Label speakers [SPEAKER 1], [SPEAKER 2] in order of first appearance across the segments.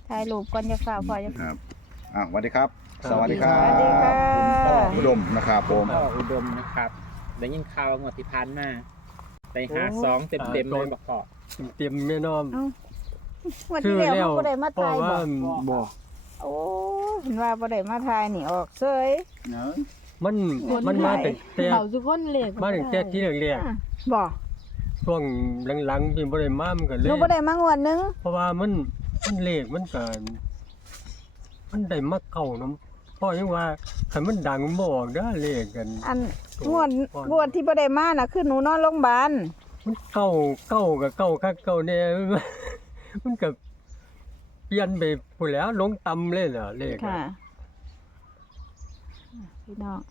[SPEAKER 1] ถ่ายรูปก่อนจะฝ่าพอจะ
[SPEAKER 2] ครับสวัสดีครับ สวัสดีค
[SPEAKER 1] ส
[SPEAKER 2] รับ
[SPEAKER 1] วัสดีค่ะ
[SPEAKER 2] อุดมนะครับผม
[SPEAKER 3] พ่ออุดมนะครับได้ยินข่าวงวดที่ผ่านมาได้52เต็มๆเลยบอกพ่อ
[SPEAKER 4] เตรียมแม่น้อม
[SPEAKER 1] เอ้าวันที่แล้วเขาบ่ได้มา
[SPEAKER 4] เพราะ
[SPEAKER 1] ถ่าย
[SPEAKER 4] ว่า
[SPEAKER 1] บ่
[SPEAKER 4] บ่
[SPEAKER 1] โอ้เห็นว่าบ่ได้มาถ่ายนี่ออกเซย
[SPEAKER 4] มันมาแต่
[SPEAKER 5] เขาทุกคนเรียก
[SPEAKER 4] มาตั้งแต่ที่แรก
[SPEAKER 1] บ่
[SPEAKER 4] ๆช่วงหลังๆที่บ่ได้มามันก็เล
[SPEAKER 1] ห
[SPEAKER 4] ย
[SPEAKER 1] นูบ่ได้มางวดนึง
[SPEAKER 4] เพราะว่ามันเลขมันก็มันได้มาเก่านำเพราะยังว่าคันมันดังมันบ่ออกเด้อเลขกัน
[SPEAKER 1] อันงวดที่บ่ได้มาน่ะคือหนูนอนโรงพยาบาล
[SPEAKER 4] มันเก่ากับเก่าคักเก่าแน่ มันก็เปลี่ยนไปพู้นแหล้วลงต่ำเลยเหรอเลข
[SPEAKER 1] ค่ะพี่น้อง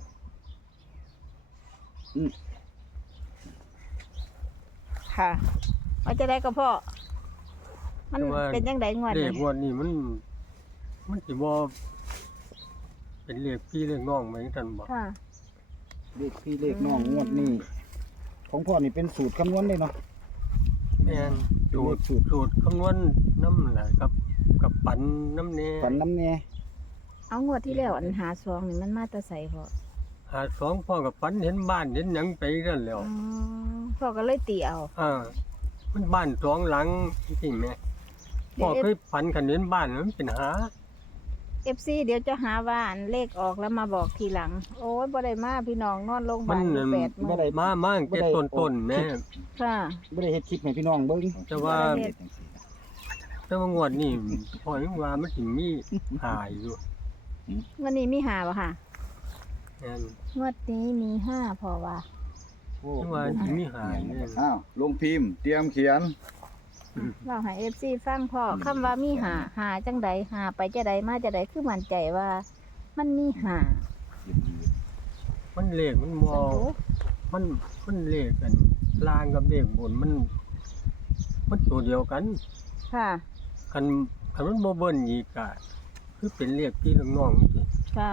[SPEAKER 1] ค่ะว่าจะได้กับพ่อมันเป็นจังไดงวด
[SPEAKER 4] เล
[SPEAKER 1] นี้
[SPEAKER 4] ขงวดนี้มันสิบ่เป็นเลขพี่เลขน้องไหมท่านบอก
[SPEAKER 1] ค่ะ
[SPEAKER 2] เลขพี่เลขน้องงวดนี้ของพ่อนี่เป็นสูตรคำนวณเลยเนาะ
[SPEAKER 4] แม่นสูตรคำนวณน้ำหลายครับกับปันน้ำแน่
[SPEAKER 2] ฝันน้ำแน่
[SPEAKER 1] เอางวดที่แล้วอันหาซองนี่มันมาแต่ใส่พ่อ
[SPEAKER 4] หาสองพ่อกับปันเห็นบ้านเห็นหยังไปนั่นแหล้ว
[SPEAKER 1] อ๋อพ่อก็เลยตีเอา
[SPEAKER 4] มันบ้านสองหลังจริงๆแม่พ่อเคยฝันคันเห็นบ้านมันเป็นหา
[SPEAKER 1] FC เดี๋ยวจะหาว่าอันเลขออกแล้วมาบอกทีหลัง โอ้ยบ่ได้มาพี่น้องนอนโรงพยาบาลอยู่8มื้อ
[SPEAKER 4] มาตั้งแต่ต้นๆแม่
[SPEAKER 1] ค่ะ
[SPEAKER 2] ไม่ได้เฮ็ดคลิปให้พี่น้องเบิ่ง
[SPEAKER 4] แต่ว่างวดนี้พ่อยังว่ามันสิมีหายอยู่
[SPEAKER 1] วันนี้มีหาบ่ค่ะ
[SPEAKER 4] แม่น
[SPEAKER 1] งวดนี้มี5พอว่า
[SPEAKER 2] โอ้
[SPEAKER 4] ยังว่าสิมีหายเนี่ย
[SPEAKER 2] ลงพิมพ์เตรียมเขียน
[SPEAKER 1] เราให้ FC ฟังพ่อคำว่ามีหาจังใดหาไปจะใดมาจะใดคือมั่นใจว่า มันมีหา
[SPEAKER 4] มันเลขมันมอ มันเลขกันลางกับเลขบนมันตัวเดียวกัน
[SPEAKER 1] ค่ะ
[SPEAKER 4] คันมันบ่เบิ่นอีกก็คือเป็นเลขพี่น้องๆนี่สิ
[SPEAKER 1] ค่ะ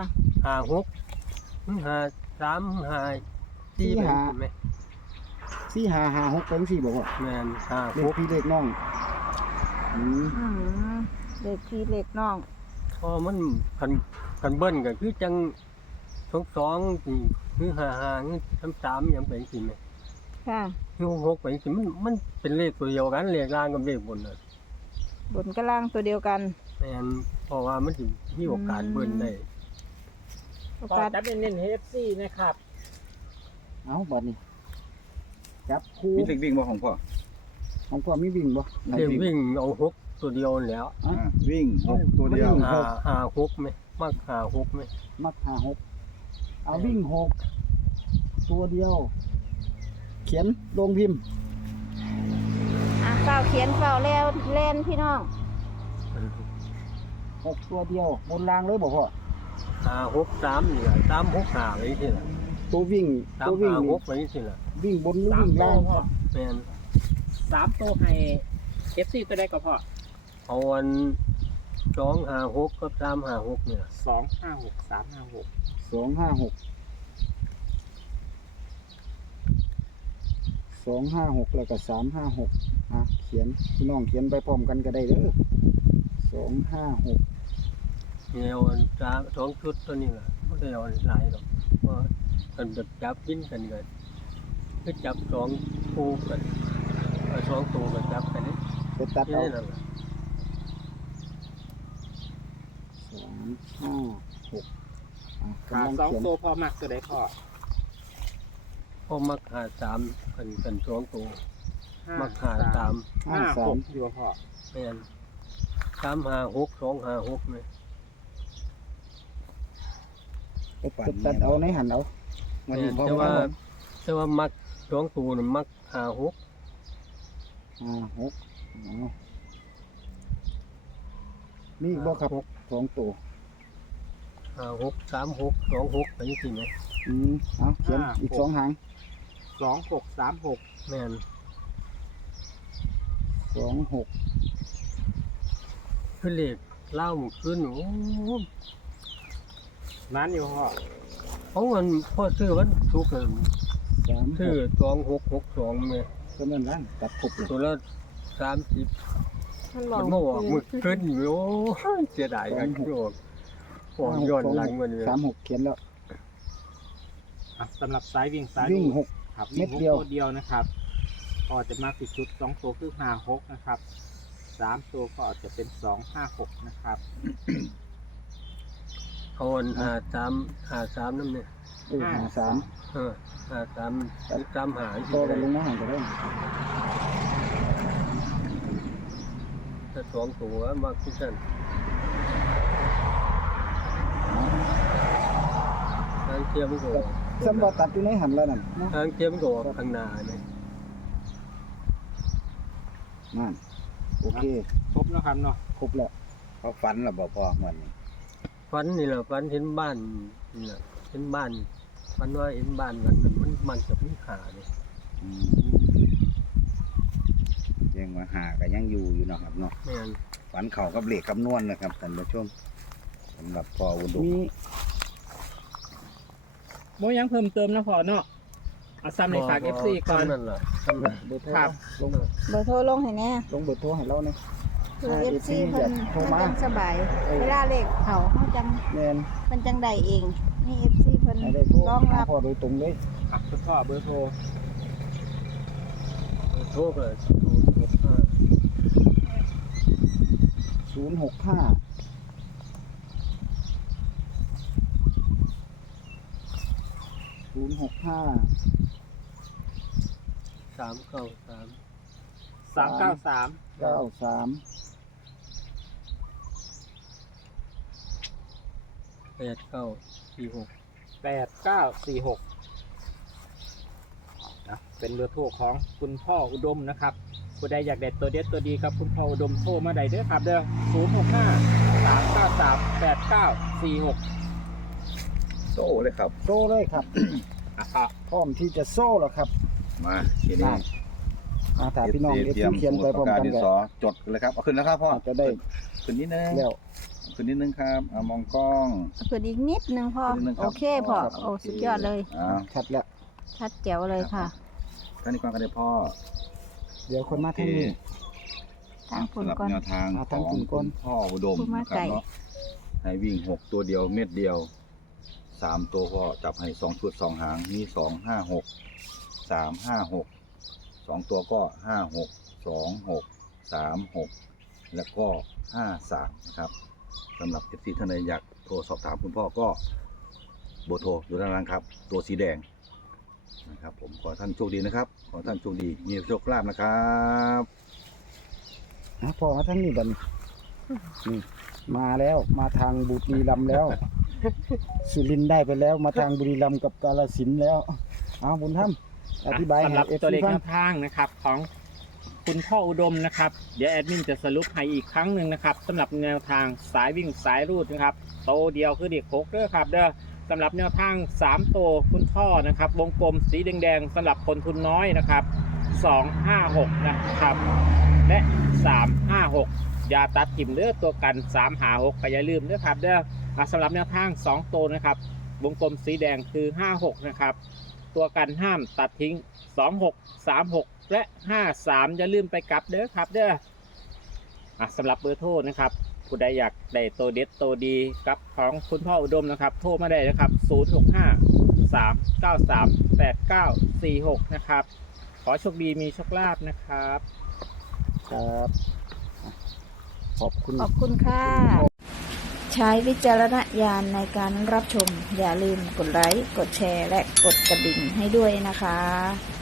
[SPEAKER 4] 56มัน53 54ไปใช่ไหม
[SPEAKER 2] 4556เป็น4บ่พ่อ
[SPEAKER 4] แม่น
[SPEAKER 2] เลขพี่เลขน้องอืม
[SPEAKER 1] อืมเลขพี่เลขน้อง
[SPEAKER 4] 56พอมันคันเบิ่นก็คือจัง22นี่คือ55คือ33หยังไปจังซี่แหม
[SPEAKER 1] ค่ะ
[SPEAKER 4] คือ66ไปจังซี่มันเป็นเลขตัวเดียวกันเลขล่างกับเลขบนน่ะ
[SPEAKER 1] บนกับล่างตัวเดียวกัน
[SPEAKER 4] แม่นเพราะว่ามันสิมีโอกาสเบิ่นได้
[SPEAKER 1] โอ
[SPEAKER 3] พ่อก
[SPEAKER 1] าส
[SPEAKER 3] จับเน้นๆให้ FC นะครับ
[SPEAKER 2] เอาบัดนี้จับคู่
[SPEAKER 6] มีเด็กวิ่งบ่ของพ่อ
[SPEAKER 2] ของพ่อมีวิ่งบ่
[SPEAKER 4] เลขวิ่งเอา6ตัวเดียวนั่นแหล้ว
[SPEAKER 6] วิ่ง6ตัวเดียว
[SPEAKER 4] 56ไหมมัก56ไหม
[SPEAKER 2] มัก56เอาวิ่ง6ตัวเดียว เขียนลงพิมพ์
[SPEAKER 1] เฝ้าเขียนเฝ้าแล้วเล่นพี่น้อง
[SPEAKER 2] 6ตัวเดียวบนรางเลยบ่พ่อ
[SPEAKER 4] 563นี่ล่ะ365ไว้ที่ล่ะ
[SPEAKER 2] ตัววิ่งนี่
[SPEAKER 4] 356ไว้ที่ล่ะ
[SPEAKER 2] วิ่งบนหรือวิ่งล่าง
[SPEAKER 3] พ่อ
[SPEAKER 4] แม่น
[SPEAKER 3] 3ตัวให้ FC ตัวใดก็พ่อ
[SPEAKER 4] เอาอัน256กับ356เนี่ย
[SPEAKER 3] 256 356
[SPEAKER 2] 256 256แล้วก็356เขียนพี่น้องเขียนไปพร้อมกันก็ได้เด้อ256
[SPEAKER 4] เนี่ยเอาอัน2ชุดตัวนี้ล่ะบ่ได้เอาหลายดอกเพราะกันแบบจับกินกันก็คือจับ2คู่กันเอา2ตัวก็จับกันนี่
[SPEAKER 2] ไปตัด
[SPEAKER 4] นี่
[SPEAKER 2] เอา
[SPEAKER 4] นั่นล่ะ
[SPEAKER 2] 256
[SPEAKER 3] ขา
[SPEAKER 2] กำลัง
[SPEAKER 3] 2
[SPEAKER 2] เขียน
[SPEAKER 3] ตัวพ่อมักตัวใดพ่อ
[SPEAKER 4] พอมัก53กัน2ตัวมัก
[SPEAKER 3] 53
[SPEAKER 4] 53
[SPEAKER 3] 56อยู่บ่พ่อ
[SPEAKER 4] แม่น356 256แม่
[SPEAKER 2] ไปตัดเอาในหันเอา
[SPEAKER 6] วันนี้พ่อ
[SPEAKER 4] แต่ว่ามัก2ตัวน่ะมัก56
[SPEAKER 2] 56นี่บ่ครับ2ตัว
[SPEAKER 4] 56 36 26ไปจังซี่แหม
[SPEAKER 2] เอาเขียนอีก2หาง
[SPEAKER 3] 2636
[SPEAKER 4] แม่น
[SPEAKER 2] 26
[SPEAKER 4] คือเลขเล่าขึ้นโอ้
[SPEAKER 3] นั้นอยู่พ่อ
[SPEAKER 4] เอาเงินพ่อซื้อวันศุกร์น่ะซื้อ
[SPEAKER 2] 36
[SPEAKER 4] 2662แม่
[SPEAKER 2] ตัวนั้นล่ะตัดครบเลย
[SPEAKER 4] ตัวละ30
[SPEAKER 1] มันบ
[SPEAKER 4] มั
[SPEAKER 1] อก
[SPEAKER 4] นมาออกมือขึ้นโอ้ยเสียดายกันโอ้โหย้อนหลังมันเลย
[SPEAKER 2] 36เขียนแล้ว
[SPEAKER 3] สำหรับสายวิ่งสาย
[SPEAKER 2] วิ่ง
[SPEAKER 3] รูด
[SPEAKER 2] หก
[SPEAKER 3] ครับ
[SPEAKER 2] เม็
[SPEAKER 3] วิ่
[SPEAKER 2] ด
[SPEAKER 3] งหก
[SPEAKER 2] เดียว
[SPEAKER 3] ตัวเดียวนะครับก็จะมากที่สุด2ตัวคือ56นะครับ3ตัวก็อาจจะเป็น256นะครับ
[SPEAKER 4] เขาหาสามนั่นเนี่ย
[SPEAKER 2] 53
[SPEAKER 4] หาสามหา
[SPEAKER 2] โตกันลงมาห่างกันได้
[SPEAKER 4] ถ้า2ตัวมากที่สุดทางเทียมก็
[SPEAKER 2] สำหรับตัดอยู่ในหันแล้วนั่นเนาะ
[SPEAKER 4] ทางเทียมก็ข้างหน้าเลย
[SPEAKER 2] นั่นโอเค
[SPEAKER 3] ครบนะครับเนาะ
[SPEAKER 2] ครบแล้ว
[SPEAKER 6] เขาฝันหรือบ่พ่อเหมือนนี้
[SPEAKER 4] ฝันนี่แหละฝันเห็นบ้านนี่แหละเห็นบ้านฝันว่าเห็นบ้านกันมันจะมีขาเลย
[SPEAKER 6] ยังว่าหาก็ยังอยู่เนาะครับเนาะ
[SPEAKER 4] แม่น
[SPEAKER 6] ฝันเขากับเลขคำนวณนะครับท่านผู้ชมสำหรับพ่ออุดม
[SPEAKER 2] มี
[SPEAKER 3] โมยังเพิ่มเติมนะพอเนาะเอาซ้ำในฝาก FC ก่อน
[SPEAKER 4] นั่นแหละ
[SPEAKER 2] เบอร์โทร
[SPEAKER 3] ครับ
[SPEAKER 2] ลง
[SPEAKER 1] เบอร์โทรลงให้แน่
[SPEAKER 2] ลงเบอร์โทรให้เราเนี่ย
[SPEAKER 1] คือ
[SPEAKER 2] FC
[SPEAKER 1] FC เพิ่น
[SPEAKER 2] โทรมา
[SPEAKER 1] จังสบายเวลาเลขเขาเฮาจัง
[SPEAKER 2] แมน
[SPEAKER 1] มันจังได้เองนี่ FC เพิ่น
[SPEAKER 2] ให้ได้โทร
[SPEAKER 1] รอง
[SPEAKER 2] หา
[SPEAKER 1] รับ
[SPEAKER 2] พ่อโดยตรงเลย
[SPEAKER 3] คุณพ่อเบอร์โทร
[SPEAKER 4] โทรก็
[SPEAKER 2] 065
[SPEAKER 3] 393
[SPEAKER 2] 93
[SPEAKER 4] 8946
[SPEAKER 3] 8946นะเป็นเบอร์โทรของคุณพ่ออุดมนะครับผู้ใดอยากได้ตัวเด็ดตัวดีครับคุณพ่ออุดมโทรมาได้เด้อครับเด้อ065 393 8946
[SPEAKER 6] โซ่เลยครับ
[SPEAKER 2] โซ่เลยครับ
[SPEAKER 3] ครับ
[SPEAKER 2] พร้อมที่จะโซ่แล้วครับ
[SPEAKER 6] มาทีนี้
[SPEAKER 2] มาถามพี่น้อง
[SPEAKER 6] เต
[SPEAKER 2] เอฟ
[SPEAKER 6] รียม
[SPEAKER 2] เขียน
[SPEAKER 6] ส
[SPEAKER 2] ไป
[SPEAKER 6] มุด
[SPEAKER 2] พร้อ
[SPEAKER 6] ปาม กกา
[SPEAKER 2] กัน
[SPEAKER 6] ดิน
[SPEAKER 2] กัน
[SPEAKER 6] สอจดเลยครับเอาขึ้นแล้วครับพ่อ
[SPEAKER 2] อาจจะได้
[SPEAKER 6] ขึ้นนิดนึง
[SPEAKER 2] แล้ว
[SPEAKER 6] ขึ้นนิดนึงครับเอามองกล้อง
[SPEAKER 1] เพิ่นอีกนิดนึงพอ
[SPEAKER 6] นิดนึงครับ
[SPEAKER 1] โอเคพอ
[SPEAKER 6] ครับ
[SPEAKER 1] โอ้สุดยอดเลย
[SPEAKER 6] อ่า
[SPEAKER 2] ชัดแล้ว
[SPEAKER 1] ชัดแจ๋วเลยค่ะ
[SPEAKER 6] ท่านนี้ก่อนกันเลยพ่อ
[SPEAKER 2] เดี๋ยวคนมาทางนี้
[SPEAKER 1] ทางฝุ่น
[SPEAKER 6] สำหรับ
[SPEAKER 1] ก่อน
[SPEAKER 6] แนวทาง
[SPEAKER 2] อ่า
[SPEAKER 6] ข
[SPEAKER 2] ทาง
[SPEAKER 6] อง
[SPEAKER 2] ฝุ่นก่อน
[SPEAKER 6] คุณพ่ออุดม
[SPEAKER 1] ผู้มา
[SPEAKER 6] นะครั
[SPEAKER 1] ไก่
[SPEAKER 6] บเนาะให้วิ่ง6ตัวเดียวเม็ดเดียว3ตัวพ่อจับให้2ชุด2หางมี2 5 6 3 5 6 2ตัวก็5 6 2 6 3 6แล้วก็53นะครับสำหรับ FC ท่านใดอยากโทรสอบถามคุณพ่อก็เบอร์โทรอยู่ด้านล่างครับตัวสีแดงนะครับผมขอท่านโชคดีนะครับขอท่านโชคดีมีโชคลาภนะครับ
[SPEAKER 2] พอมาทางนี้บัดนนี่มาแล้วมาทางบุรีรัมย์แล้ว สุรินทร์ได้ไปแล้วมาทางบุรีรัมย์กับกาฬสินธุ์แล้วเอาบุญธรรมอธิบาย
[SPEAKER 3] สำห
[SPEAKER 2] ให้
[SPEAKER 3] รับ
[SPEAKER 2] เอฟ
[SPEAKER 3] ตัว
[SPEAKER 2] ซี
[SPEAKER 3] เลข
[SPEAKER 2] ฟั
[SPEAKER 3] แน
[SPEAKER 2] ง
[SPEAKER 3] วทางนะครับของคุณพ่ออุดมนะครับเดี๋ยวแอดมินจะสรุปให้อีกครั้งหนึ่งนะครับสำหรับแนวทางสายวิ่งสายรูดนะครับโตเดียวคือเด็กโคกเด้อครับเด้อสำหรับแนวทาง3ตัวคุณพ่อนะครับวงกลมสีแดงๆสำหรับคนทุนน้อยนะครับ256นะครับและ356อย่าตัดถิ่มเด้อตัวกัน356ก็อย่าลืมเด้อครับเด้อสำหรับแนวทาง2ตัวนะครับวงกลมสีแดงคือ56นะครับตัวกันห้ามตัดทิ้ง26 36และ53อย่าลืมไปกลับเด้อครับเด้อสำหรับเบอร์โทรนะครับผู้ใดอยากได้ตัวเด็ดตัวดีกับของคุณพ่ออุดมนะครับโทรมาได้นะครับ065-393-8946นะครับขอโชคดีมีโชคลาภนะครับ
[SPEAKER 2] ครับขอบคุณ
[SPEAKER 1] ขอบคุณค่ะ ใช้วิจารณญาณในการรับชม อย่าลืมกดไลค์ กดแชร์ และกดกระดิ่งให้ด้วยนะคะ